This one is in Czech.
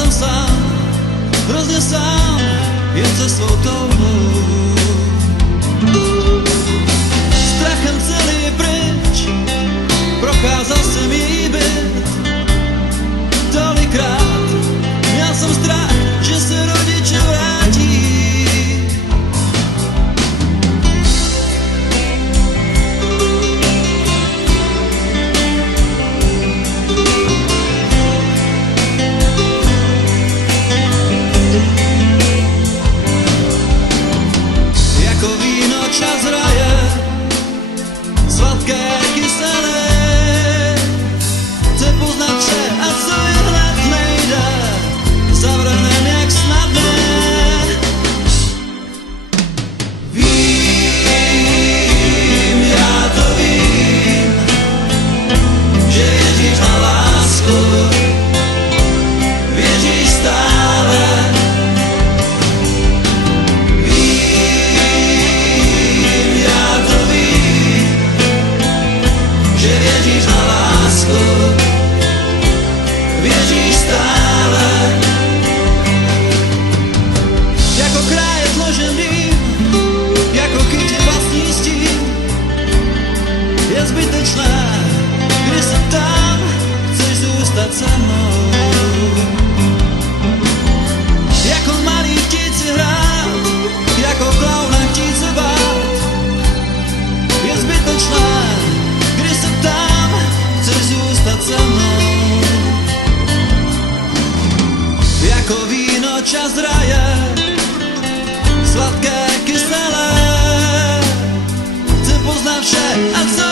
jsem sám, hrozně sám, jen se svou touhou. Strachem celý pryč, procházel jsem jí byt. Tolikrát měl jsem strach, že se rodiče vrátí. Jako víno čas hraje, sladké, kyselé. Chce poznat vše a co je hned nejde, zavrhnem jak snadné. Vím, já to vím, že věříš na lásku, věříš stále. Vím, já to vím, že věříš na lásku, věříš stále. Jako kráje zložen dým, jako kytě vlastní stín. Je zbytečné, když jsem tam, chceš zůstat se mnou. Jako malý chtít si hrát, jako klauna chtít se bát. Je zbytečné, když jsem tam, chceš zůstat se mnou. Jako víno čas hraje, sladké, kyselé. Chci poznat vše a co